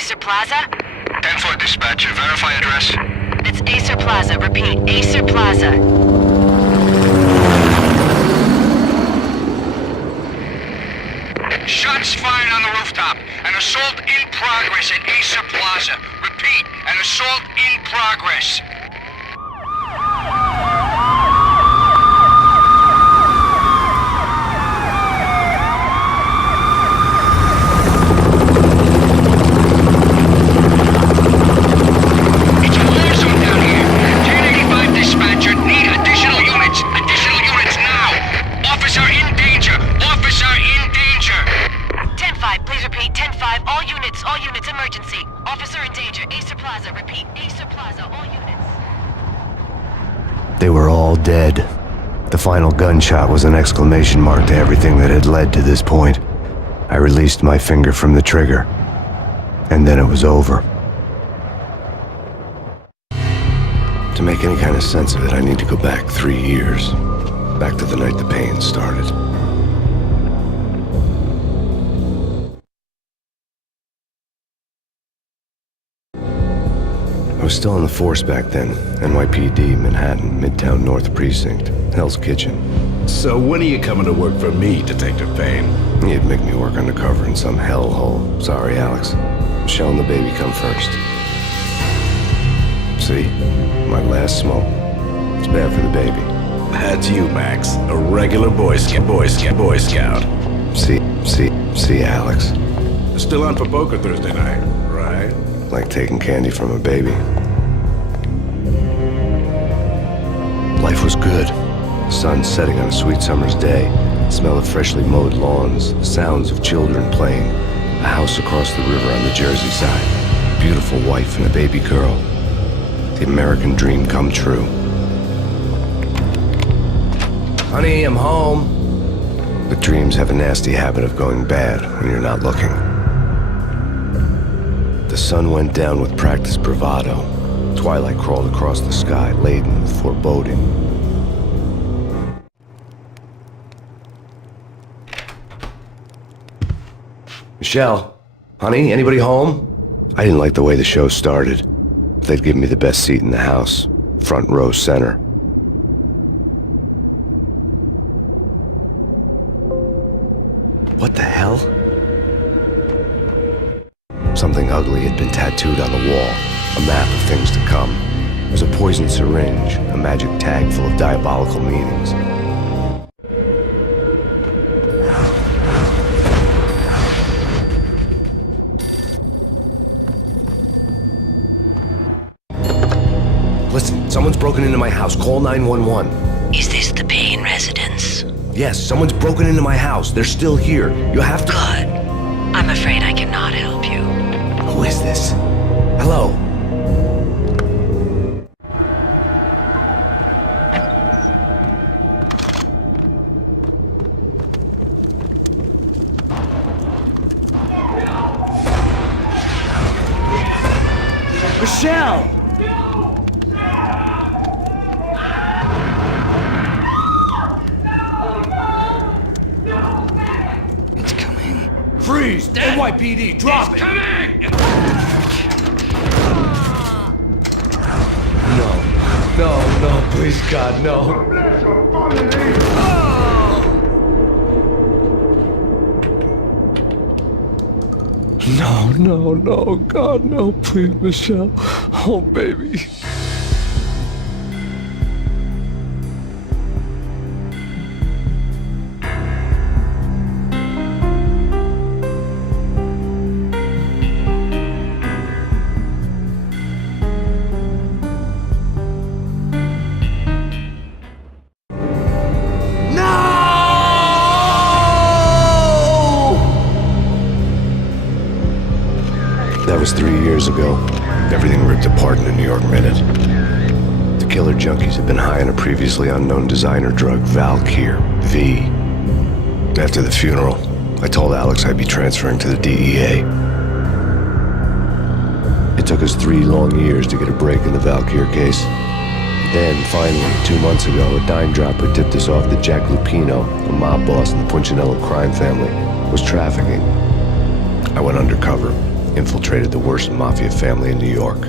Acer Plaza? 10-4 dispatcher, verify address. It's Acer Plaza. Repeat, Acer Plaza. Shots fired on the rooftop. An assault in progress at Acer Plaza. Repeat, an assault in progress. It's a war zone down here. 1085 dispatcher, need additional units. Additional units now. Officer in danger. Officer in danger. 10-5, please repeat. 10-5, all units, emergency. Officer in danger, Acer Plaza. Repeat, Acer Plaza, all units. They were all dead. The final gunshot was an exclamation mark to everything that had led to this point. I released my finger from the trigger, and then it was over. To make any kind of sense of it, I need to go back 3 years. Back to the night the Payne started. I was still on the force back then. NYPD, Manhattan, Midtown North Precinct, Hell's Kitchen. So when are you coming to work for me, Detective Payne? He'd make me work undercover in some hellhole. Sorry, Alex. Michelle and the baby come first. See? My last smoke. It's bad for the baby. That's you, Max. A regular Boy Scout. See, Alex. Still on for poker Thursday night, right? Like taking candy from a baby. Life was good. The sun setting on a sweet summer's day. The smell of freshly mowed lawns. The sounds of children playing. A house across the river on the Jersey side. A beautiful wife and a baby girl. The American dream come true. Honey, I'm home. But dreams have a nasty habit of going bad when you're not looking. The sun went down with practiced bravado. Twilight crawled across the sky, laden with foreboding. Michelle, honey, anybody home? I didn't like the way the show started. They'd give me the best seat in the house, front row center. What the hell? Something ugly had been tattooed on the wall, a map of things to come. It was a poison syringe, a magic tag full of diabolical meanings. Listen, someone's broken into my house. Call 911. Is this the Payne residence? Yes, someone's broken into my house. They're still here. You have to... Good. I'm afraid I cannot help you. Who is this? Hello? Michelle! It's coming. Freeze! NYPD, drop it! Coming! No, please, God, no. No, God, no, please, Michelle. Oh, baby. That was 3 years ago. Everything ripped apart in a New York minute. The killer junkies had been high on a previously unknown designer drug, Valkyr, V. After the funeral, I told Alex I'd be transferring to the DEA. It took us 3 long years to get a break in the Valkyr case. Then, finally, 2 months ago, a dime dropper tipped us off that Jack Lupino, a mob boss in the Punchinello crime family, was trafficking. I went undercover, infiltrated the worst mafia family in New York.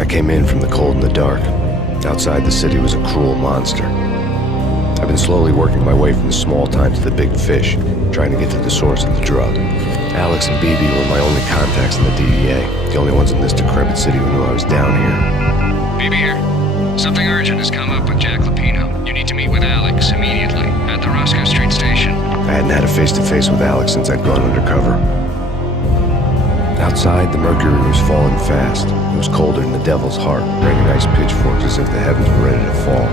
I came in from the cold and the dark. Outside the city was a cruel monster. I've been slowly working my way from the small time to the big fish, trying to get to the source of the drug. Alex and BB were my only contacts in the DEA, the only ones in this decrepit city who knew I was down here. BB here. Something urgent has come up with Jack Lupino. You need to meet with Alex immediately at the Roscoe Street station. I hadn't had a face-to-face with Alex since I'd gone undercover. Outside, the mercury was falling fast. It was colder than the devil's heart, raining ice pitchforks as if the heavens were ready to fall.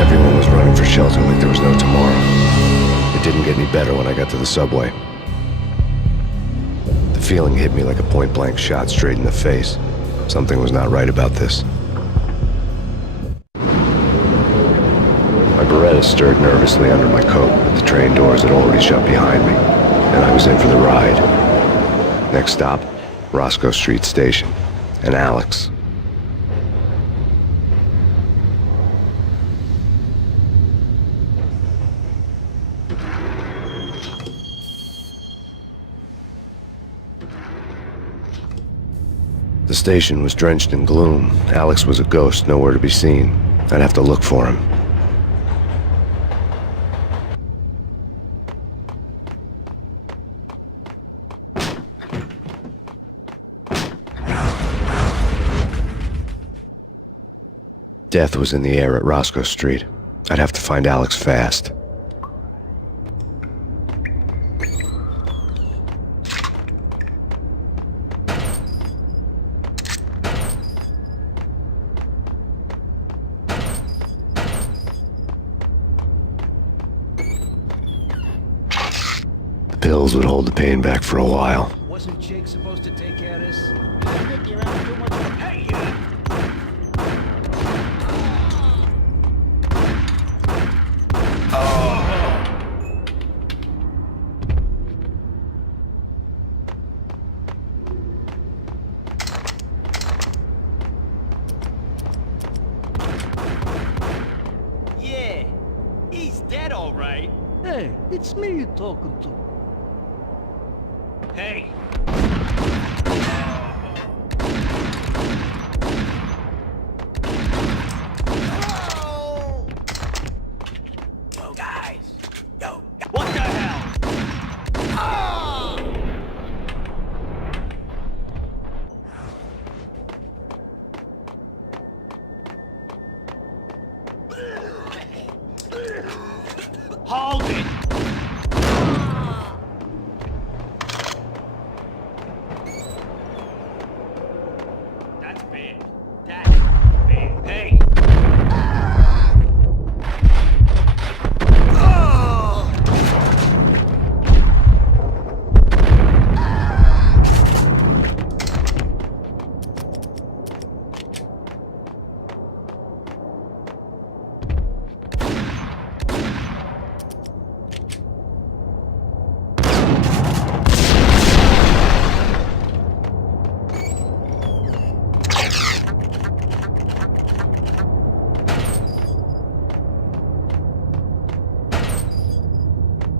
Everyone was running for shelter like there was no tomorrow. It didn't get any better when I got to the subway. The feeling hit me like a point-blank shot straight in the face. Something was not right about this. My Beretta stirred nervously under my coat, but the train doors had already shut behind me, and I was in for the ride. Next stop, Roscoe Street Station, and Alex. The station was drenched in gloom. Alex was a ghost, nowhere to be seen. I'd have to look for him. Death was in the air at Roscoe Street. I'd have to find Alex fast. The pills would hold the pain back for a while. Wasn't Jake supposed to take care of this? I think you're having too much. Hey! Yeah, he's dead, all right. Hey, it's me you're talking to. Hey, yo, guys, yo, what the hell? Hold it! That's bad. That's bad. Hey!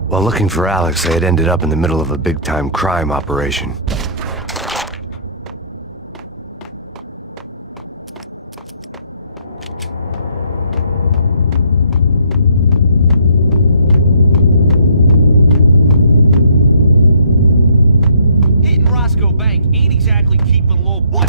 While looking for Alex, I had ended up in the middle of a big-time crime operation. Hitting Roscoe Bank ain't exactly keeping low. What?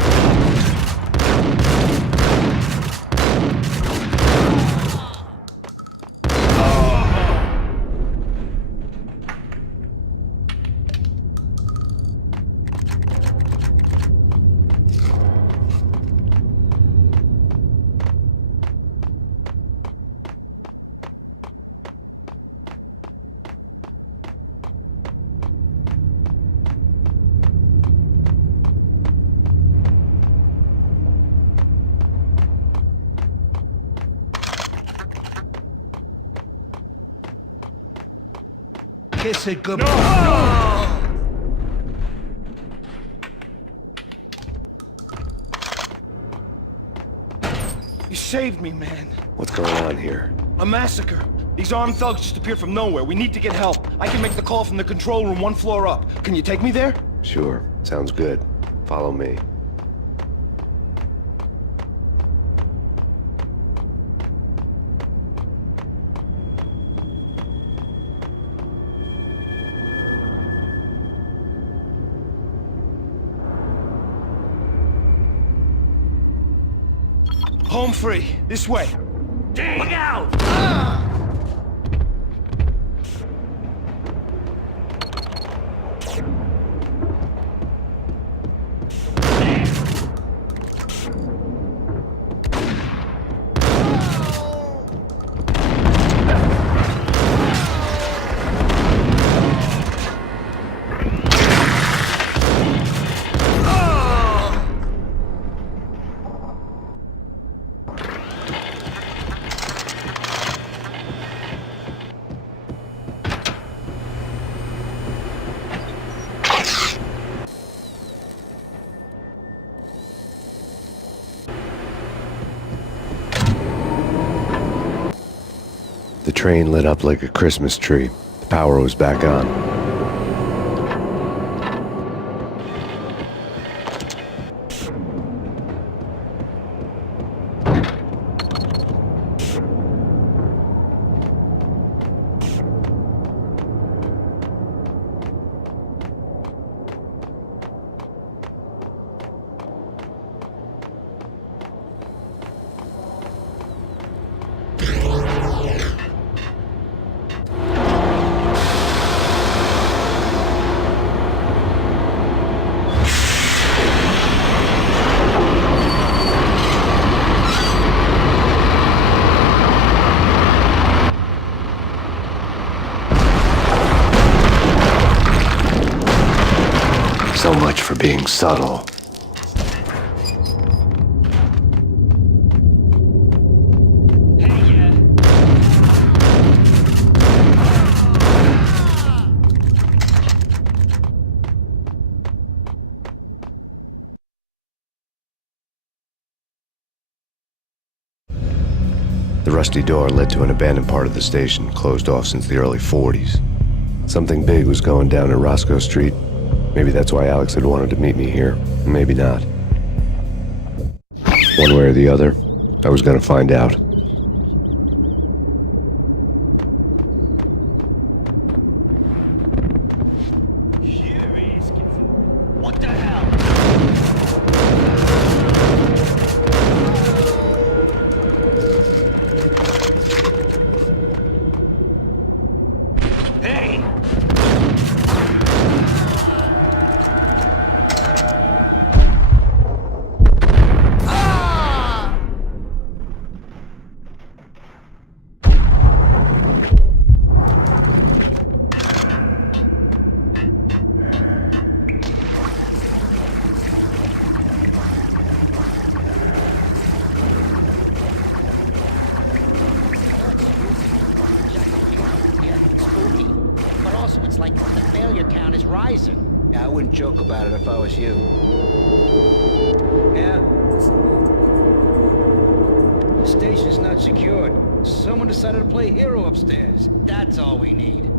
Kiss it goodbye. You saved me, man. What's going on here? A massacre. These armed thugs just appeared from nowhere. We need to get help. I can make the call from the control room 1 floor up. Can you take me there? Sure, sounds good. Follow me. Home free. This way. Dig out! The train lit up like a Christmas tree. The power was back on. So much for being subtle. The rusty door led to an abandoned part of the station, closed off since the early 40s. Something big was going down at Roscoe Street. Maybe that's why Alex had wanted to meet me here. Maybe not. One way or the other, I was gonna find out. What the hell? Hey! It's like the failure count is rising. Yeah, I wouldn't joke about it if I was you. Yeah? The station's not secured. Someone decided to play hero upstairs. That's all we need.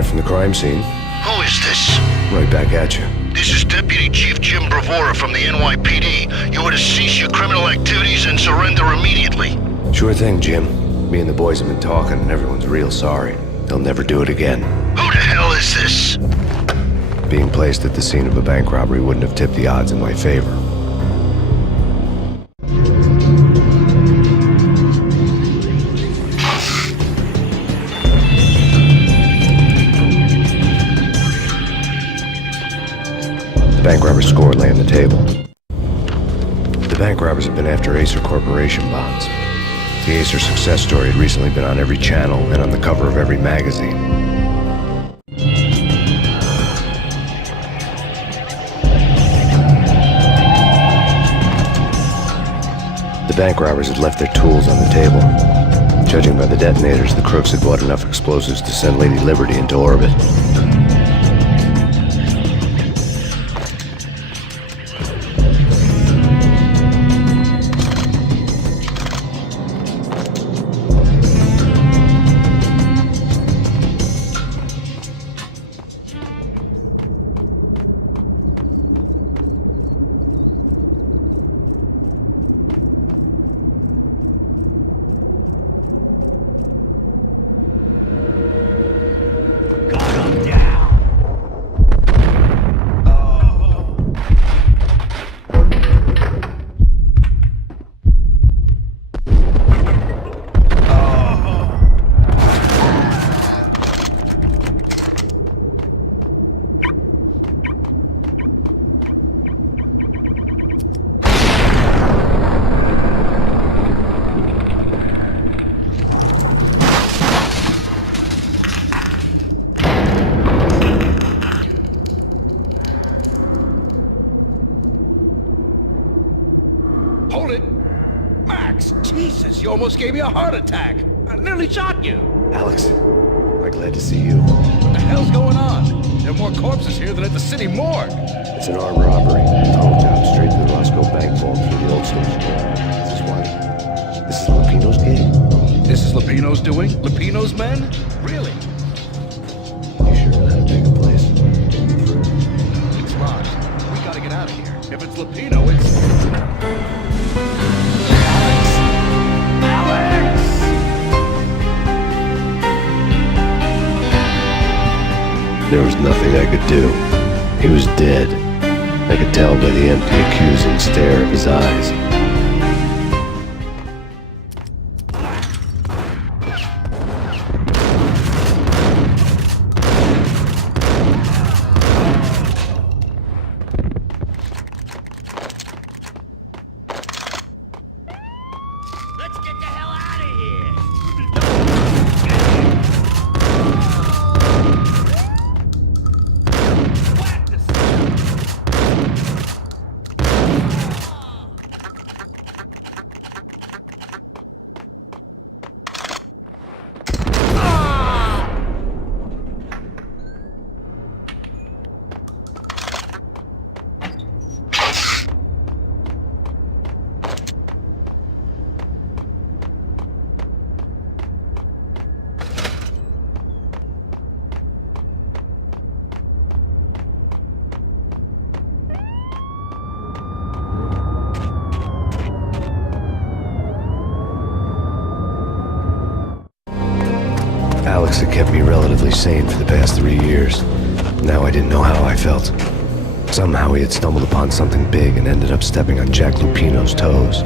Live from the crime scene. Who is this? Right back at you. This is Deputy Chief Jim Bravura from the NYPD. You are to cease your criminal activities and surrender immediately. Sure thing, Jim. Me and the boys have been talking, and everyone's real sorry. They'll never do it again. Who the hell is this? Being placed at the scene of a bank robbery wouldn't have tipped the odds in my favor. The bank robber's score lay on the table. The bank robbers have been after Acer Corporation bonds. The Acer success story had recently been on every channel and on the cover of every magazine. The bank robbers had left their tools on the table. Judging by the detonators, the crooks had bought enough explosives to send Lady Liberty into orbit. Hold it! Max! Jesus, you almost gave me a heart attack! I nearly shot you! Alex, I'm glad to see you. What the hell's going on? There are more corpses here than at the city morgue! It's an armed robbery. Tunnel job straight to the Roscoe bank vault through the old station. This is why... This is Lupino's gig? This is Lupino's doing? Lupino's men? Really? You sure that'll take a place? Take me through. It's locked. We gotta get out of here. If it's Lupino, it's... There was nothing I could do. He was dead. I could tell by the empty, accusing stare of his eyes. Let's get the hell out of here! Alex had kept me relatively sane for the past 3 years. Now I didn't know how I felt. Somehow he had stumbled upon something big and ended up stepping on Jack Lupino's toes.